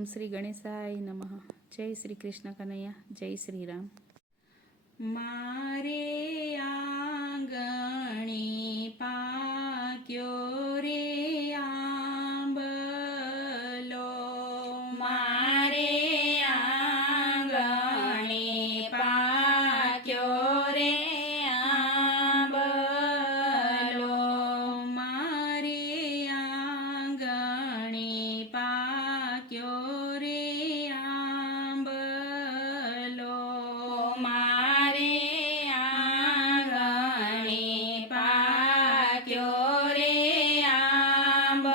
ઓમ શ્રી ગણેશાય નમઃ. જય શ્રી કૃષ્ણ કનૈયા, જય શ્રી રામ. મારે આંગણે પાક્યો રે આંબલો, મારે આંગણે પાક્યો રે આંબલો, મારે આંગણે પાક્યો રે આંબલો, મારે આંગણે પાક્યો રે આંબલો,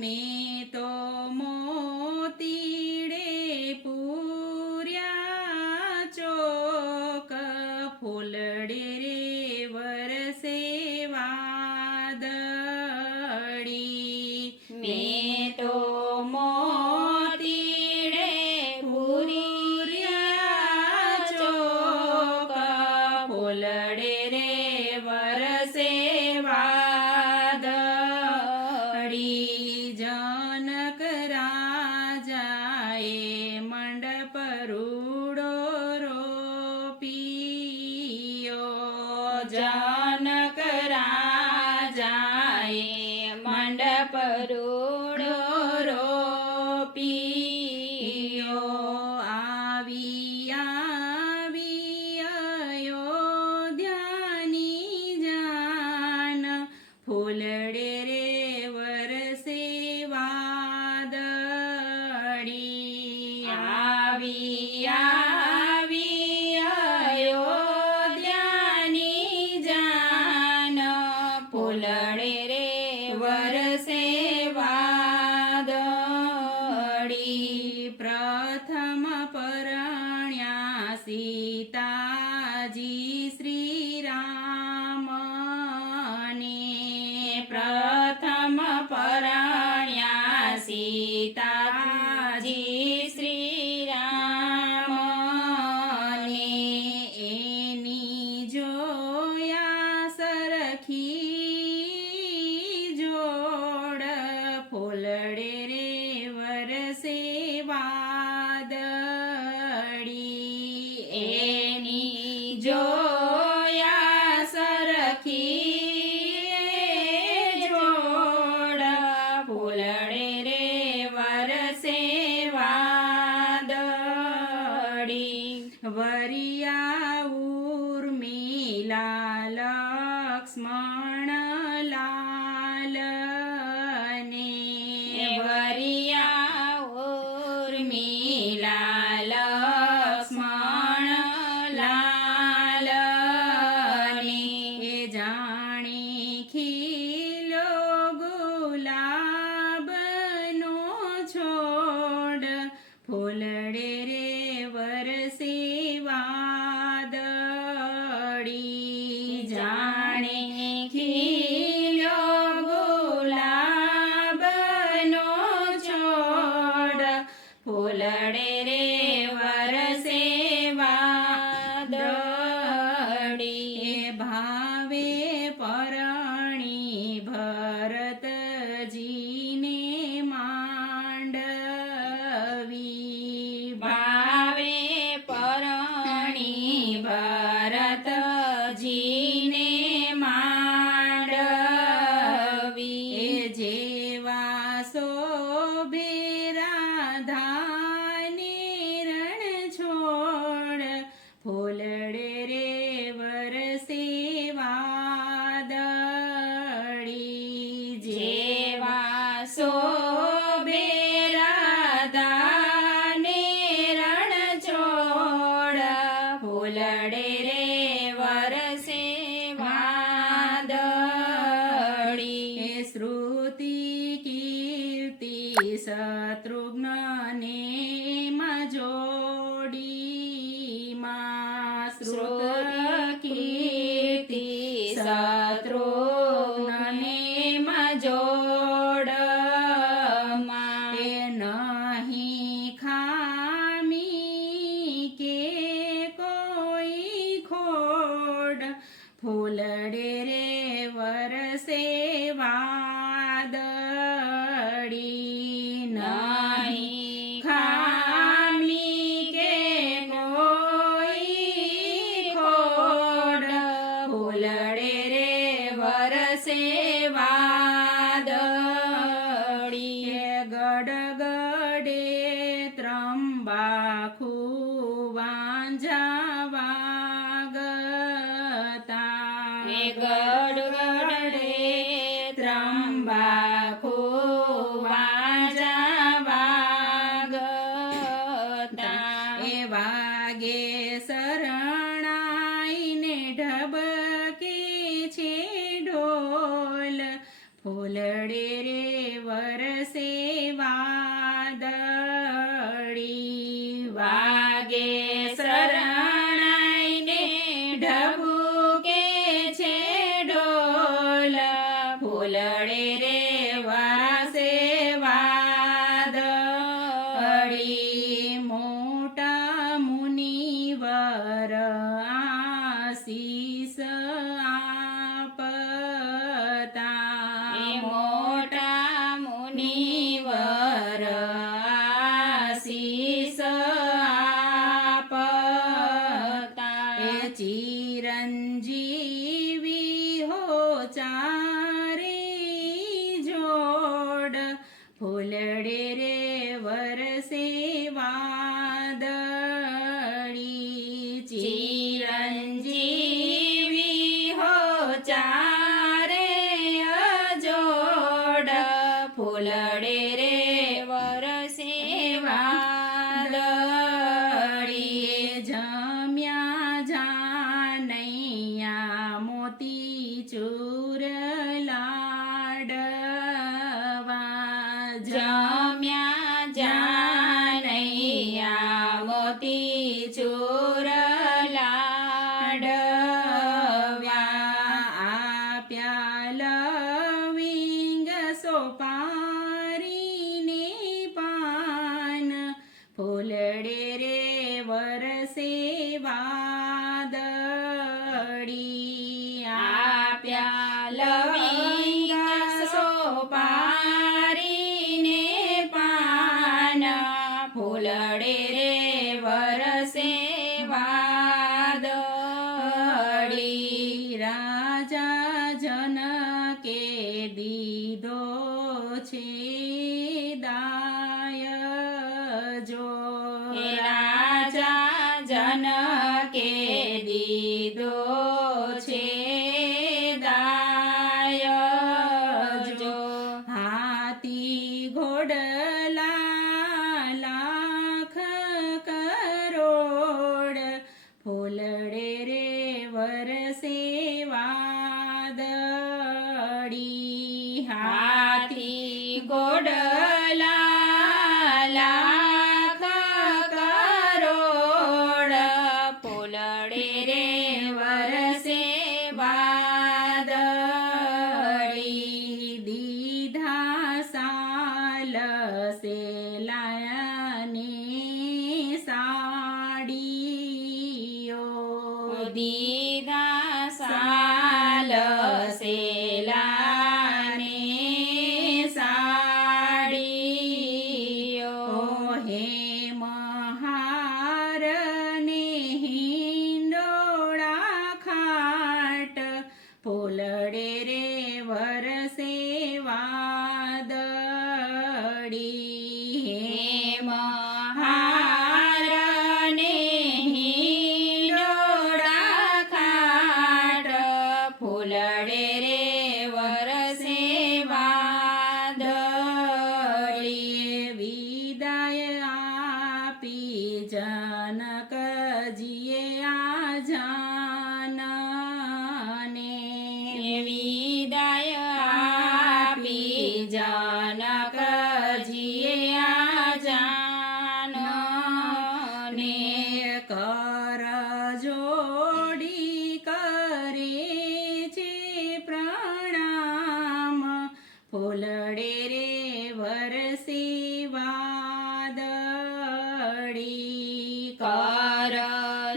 મેં તો મોતીડે પૂર્યા ચોક, ફૂલડે રે વરસે વાદળી, મેં તો મોતીડે પૂર્યા ચોક, ફૂલડે રે વરસે વાદળી, જનક રાજાએ મંડપ રૂડો રોપિયો, જનક રાજાએ મંડપ રૂડો રોપિયો, આવી આવી અયોધ્યાની જાન, ફૂલડે રે વરસે વાદળી, આવી આવી અયોધ્યાની જાન, ફૂલડે રે વરસે વાદળી, પ્રથમ પરણ્યા સીતાજી શ્રી રામને, પ્રથમ પરણ્યા સીતાજી શ્રી રામને, એની જોયા સરખી જોડ, ફૂલડે રે વરસે વાદળી, એની જોયા સરખી જોડ, ફૂલડે રે વરસે વાદળી, વરિયા ઉર્મિલા લક્ષ્મણ લાલ ને, વરિયા ઉર્મિલા લક્ષ્મણ લાલ ને, જાણી ખીલ્યો ગુલાબનો છોડ, ફૂલડે રે વરસે વાદળી, જાણે ખીલ્યો ગુલાબનો છોડ, ફૂલડે રે વરસે વાદળી, ભાવે પરણી ભરતજીને માંડવી, ભાવે પરણી ભરતજીને માંડવી, જેવા શોભે રાધાને રણ છોડ, ફૂલડે રે વરસે વાદળી, જેવા શોભે રાધાને રણ છોડ, ફૂલડે રે વરસે વાદળી, શ્રુતિ કીર્તિ શત્રુઘ્નને જોડીમાં, શ્રુતિ કીર્તિ શત્રુઘ્નને જોડમાં, એ નહીં ખામી કે કોઈ ખોડ, ફૂલડે રે વરસે વાદળી, શરણાઈને ઢબકે છે ઢોલ ફૂલડે રે વરસે વાદળી વાગે શરણાઈને ઢબકે છે ઢોલ ફૂલડે રે વરસે વાદળી મોટા મુનિવર આશીષ આપતા મોટા મુનિવર આશીષ આપતા ચિરંજીવી હો ચારે જોડ ફૂલડે રે વરસે વાદળી ચિરંજીવી હો ચારે જોડ ફૂલડે રે વરસે વાદળી જમ્યા જાનૈયા મોતી ચૂર લાડવા જમ્યા જાનૈયા મોતી ચૂર લાડવા આપ્યા લવિંગ સોપારીને પાન ફૂલડે રે વરસે વાદળી આપ્યા લવિંગ સોપારીને પાન ફૂલડે રે વરસે વાદળી રાજા જનકે દીધો છે દાય જો રાજા જનકે દીધો છે દાય જો હાથી ઘોડલા લાખ કરોડ ફૂલડે રે વરસે વાદળી હાથી ઘોડલા લાખ કરોડ ફૂલડે રે વરસે વાદળી દીધા સાલ સેલાયાને સાડીઓ દીધા સાલ સેલાને સાડીઓ હે મહાર ને હિંડોળા ખાટ ફૂલડે રે વરસે વાદળી હે મહાર ને હિંડોળા ખાટ ફૂલડે રે વરસે વાદળી વિદાય આપી જનકજીએ આ જાનને વિદાય આપી જનકજીએ આ જાનને કર જોડી કરે છે પ્રણામ ફૂલડે રે વરસે વાદળી કર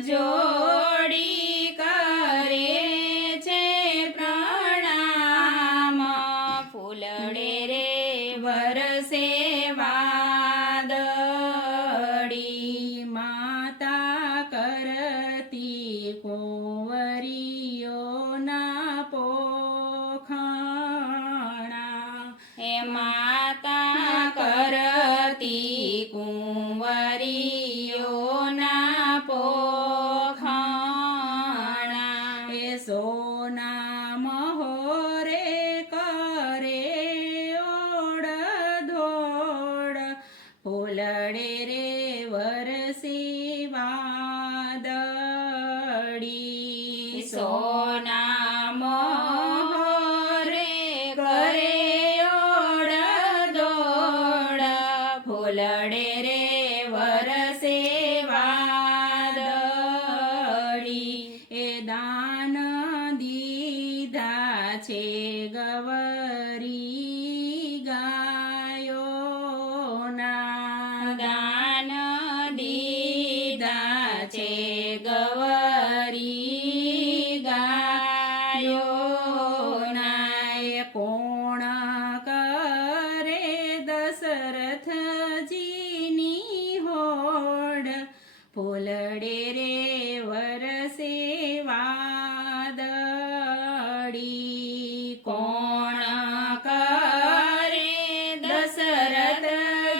જોડી કરે છે પ્રણામ ફૂલડે રે વરસે વાદળી માતા કરતી કુંવરીઓના પોખણા હે માતા કરતી કુંવરીઓના પોખણા સોના મોરે કરે ઓડ દોડ ફૂલડે રે વરસે વાદળી એ દાન દીધા છે ગવરી ગાયોના દાન દીધા છે ગવરી ગાયોના એ કોણ કરે દશરથજીની હોડ ફૂલડે રે વરસે વાદળી કોણ કરે દશરથજીની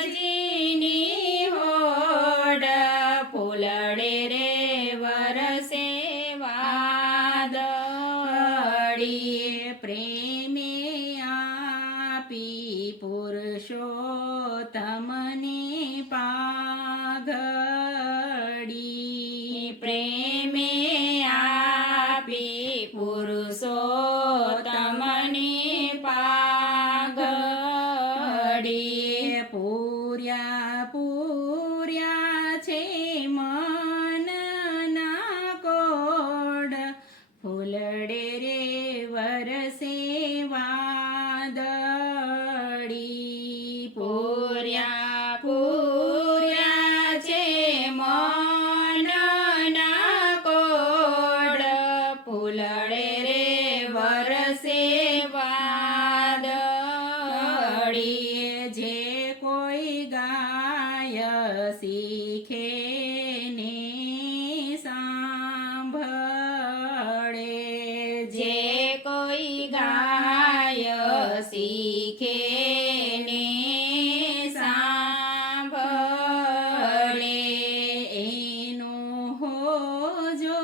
હોડ ફૂલડે રે વરસે વાદળી પ્રેમે આપી પુરુષોત્તમને પાઘડી પ્રેમે આપી પુરુષોત્તમને પાઘડી પૂર્યા પૂર્યા છે મનના કોડ ફૂલડે રે વરસે વાદળી પૂર્યા પૂર્યા છે મનના કોડ ફૂલડે રે વરસે વાદળી જે કોઈ ગાય શીખે ને સાંભળે જે કોઈ ગાય શીખે ને સાંભળે એનો હો જો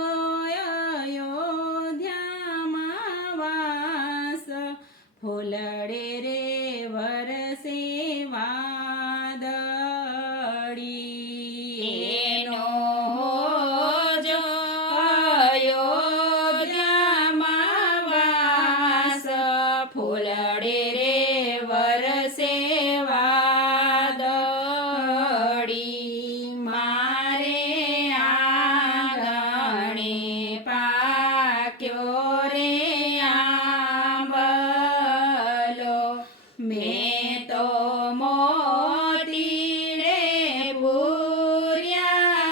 અયોધ્યામાં વાસ ફૂલડે રે વરસે વાદળી એનો જો અયોધ્યામાં વાસ ફૂલડે રે વરસે વાદળી મારે આંગણે પાક્યો રે આંબલો મેં તો મોતીડે પૂર્યા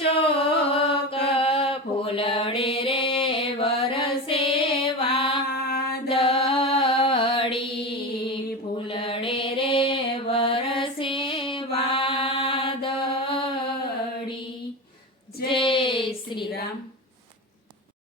ચોક ફૂલડે રે વરસે વાદળી ફૂલડે રે વરસે વાદળી જય શ્રી રામ.